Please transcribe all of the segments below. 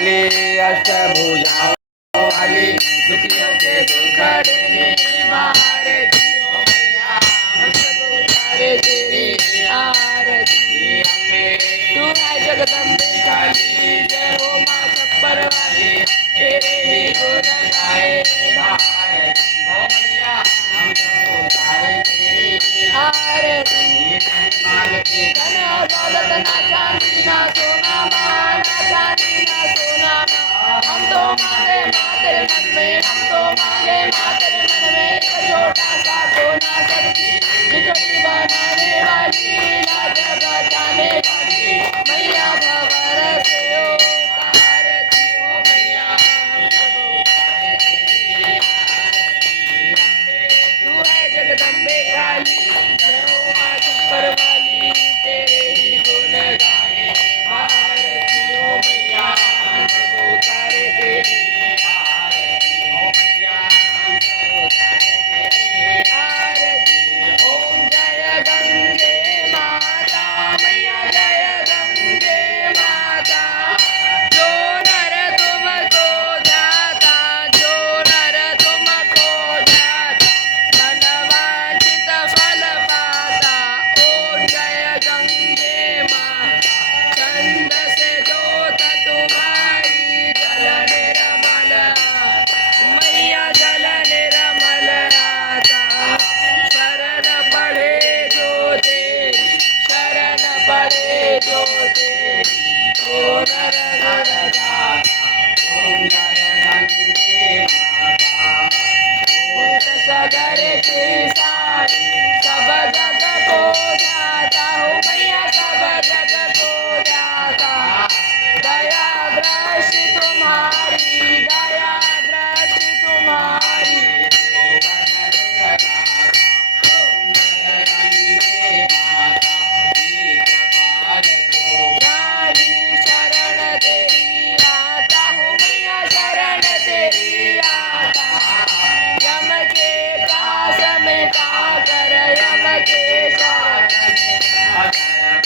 वाली अष्टभुजा वाली दुखियों के दुख देने आरती हो मैया हम सब उतारे तेरी आरती अम्बे तू है जगदम्बे काली जय हो माँ छप्पर वाली तेरे ही गुण गाए आरती हो मैया हम सब उतारे तेरी आरती धन दौलत ना चांदी ना सोना ना चांदी ना सोना हम तो मांगे माँ तेरे मन में हम तो मांगे माँ तेरे मन में एक छोटा सा कोना सब्जी बिगड़ी बनाने वाली लाज बचाने वाली मैया भवर से ओ आरती हो मैया हम सब उतारे तेरी आरती अम्बे तू है जगदम्बे काली जय हो माँ छप्पर वाली तेरे ही गुण गाए आरती हो मैया हम सब उतारे तेरी आरती हो मैया हम सब उतारे तेरी आरती ओम जय गंगे माता मैया जय गंगे माता जो नर तुमको ध्याता जो नर तुमको ध्याता मनवांछित फल पाता ओम जय गंगे माता चंद से जोत तुम्हारी जल निर्मल मैया जल निर्मल आता शरण पड़े जो तेरी शरण पड़े जो तेरी जो नर नर दाता ओम जय गंगे माता भूत सगर के सारी सब जग को ध्याता हो मैया सब जग को ध्याता दया दृष्टि तुम्हारी दया दृष्टि तुम्हारी ज्ञानी शरण तेरी आता हो मैया शरण तेरी आता यम के पास मिटा कर यम के शरण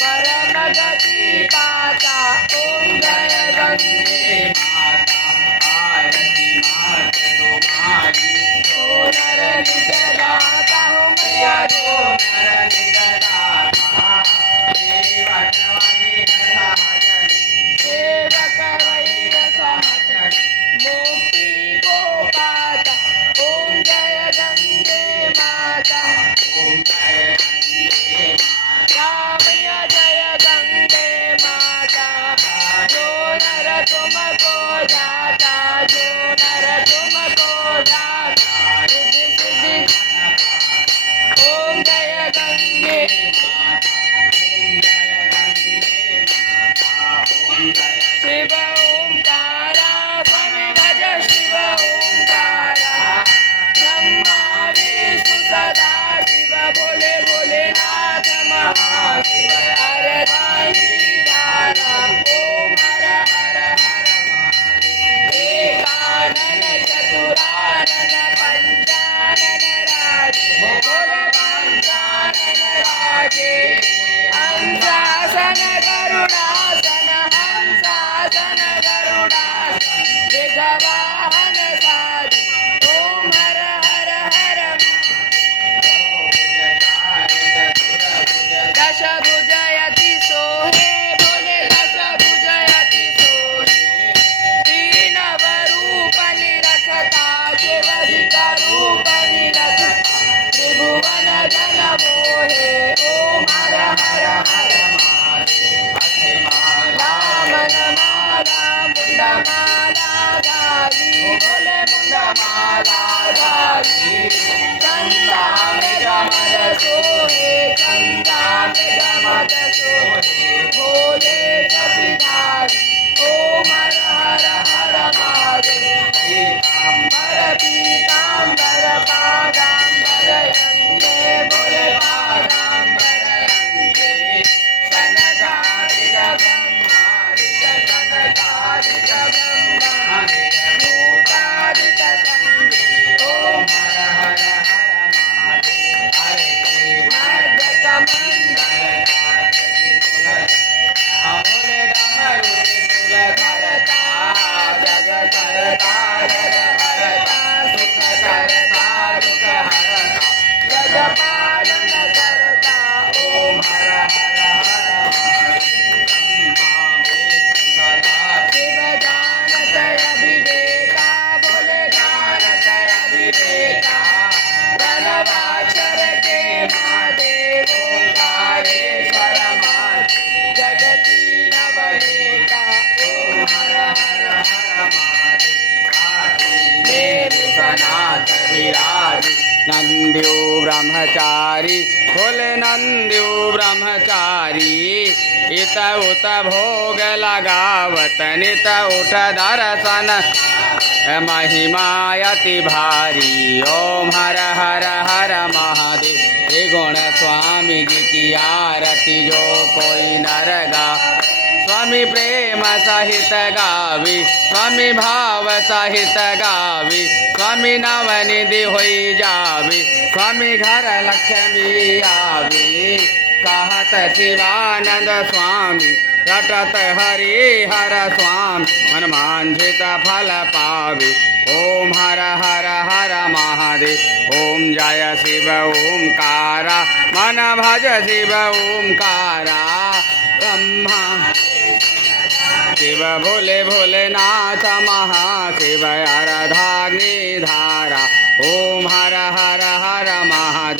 परम गति पाता ओम जय गंगे माता आरती मात तुम्हारी जो नर निज गाता हो मैया जो नर निज गाता सेवक वही सहजनी सेवक वही सहजनी मुक्ति को पाता ओम जय गंगे माता ओम जय गंगे माता मैया जय गंगे माता जो नर तुमको जाता जो नर तुमको जाता रिद्धि सिद्धि ओम जय गंगे माता ओम जय गंगे माता ओम जय शिव ओंकारा स्वामी भज शिव ओंकारा ब्रह्मा विष्णु सदा शिव भोले भोलेनाथ महाशिव हर धारा ओम हर हर हर महादेव एकानन चतुरानन पंचानन राजे भोले पंचानन राजे हंसासन गरुडासन हंसासन गरुडासन विघवाहन साधु ओम हर हर हर दश भुजयति सोहे भोले दश भुजयति सोहे तीन रूप निरखता शिवजित रूप निरखता त्रिभुवन जन मोहे ओम हर हर हर रामन माला मुंडमाला गावी भोले मुंडमाला गावी चंदा मृग मद सोहे चंदा मृग मद सोहे भोले शशिधारी ओम हर हर हर महादेव पीतांबर पादांबर अंगे भोले पादांबर अंगे सनकादिक ब्रह्मादिक सनकादिक ब्रह्म नंद्यो ब्रह्मचारी बोले नंद्यो ब्रह्मचारी इत उत भोग लगावत नित उठ दर्शन महिमा अति भारी। ओम हर हर हर महादेव। त्रिगुण स्वामी जी की आरती जो कोई नर गा स्वामी प्रेम सहित गावी स्वामी भाव सहित गावी स्वामी नवनिधि होई जावी स्वामी घर लक्ष्मी आवी। कहत शिवानंद स्वामी रटत हरि हर स्वामी मन मांझित फल पावे। ओम हर हर हर महादेव। ओम जय शिव ओमकारा मन भज शिव ओमकारा ब्रह्मा शिव भोले भोलेनाथ महाशिव आराधाग्नि धारा। ओम हर हर हर महादेव।